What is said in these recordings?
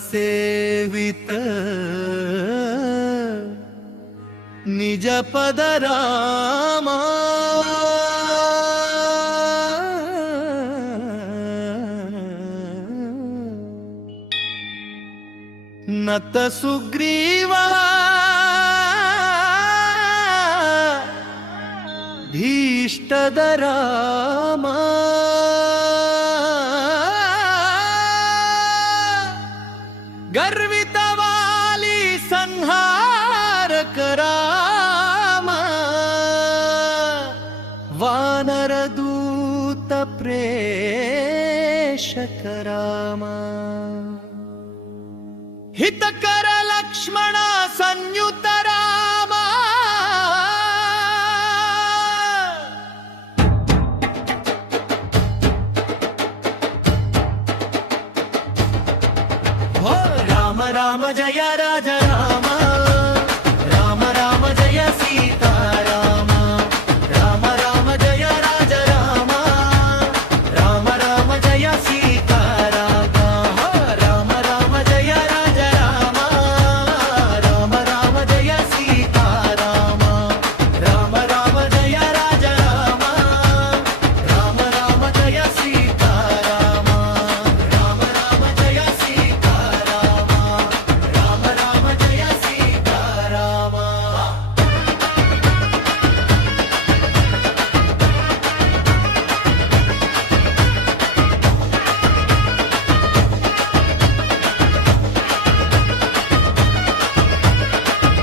हनुमत्सेवित निज पद रामा नत सुग्रीवा भीष्टद रामा गर्वितवाली संहारक राम वानरदूत प्रेषक राम हितकर लक्ष्मण संयुत राम राम राम जय राज राम राम राम जय सीता राम राम राम जय राज राम राम राम जय सीता राम राम राम जय राज राम राम राम जय सीता राम राम राम जय राज राम राम राम जय सीता राम राम राम जय सीता राम राम राम जय सीता राम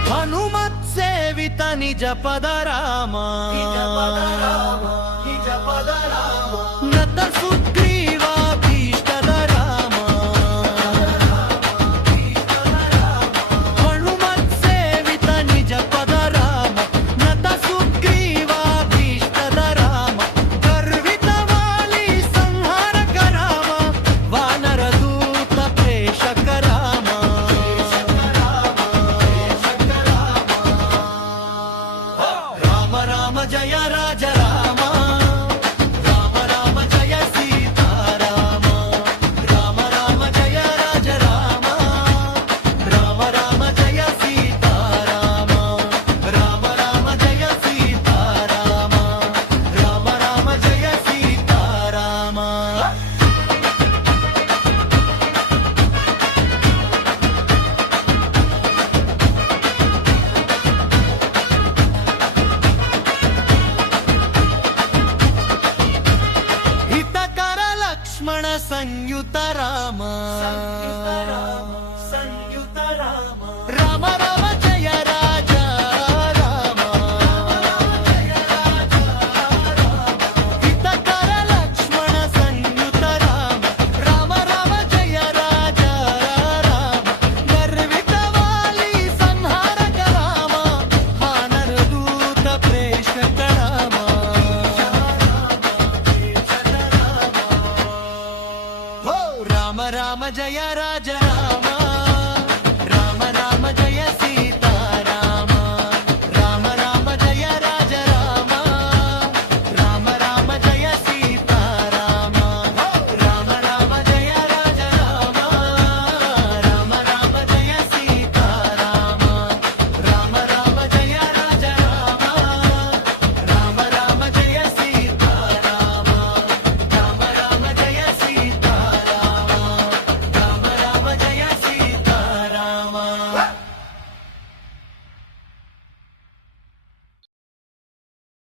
हनुमत सेवित निज पद राम नत सुग्रीवा भीष्टद राम हनुमत सेवित निज पद राम नत सुग्रीवा भीष्टद राम गर्वितवाली संहारक राम वानरदूत प्रेषक राम राम राम जय राज राम राम राम जय सीता राम राम राम जय राज राम राम राम जय सीता राम राम राम जय सीता राम राम राम जय सीता राम हितकर लक्ष्मण संयुत राम राम राम जय राज राम हितकर लक्ष्मण संयुत राम राम राम जय राज राम गर्वितवाली संहारक राम वानरदूत प्रेषक राम राम राम जय राज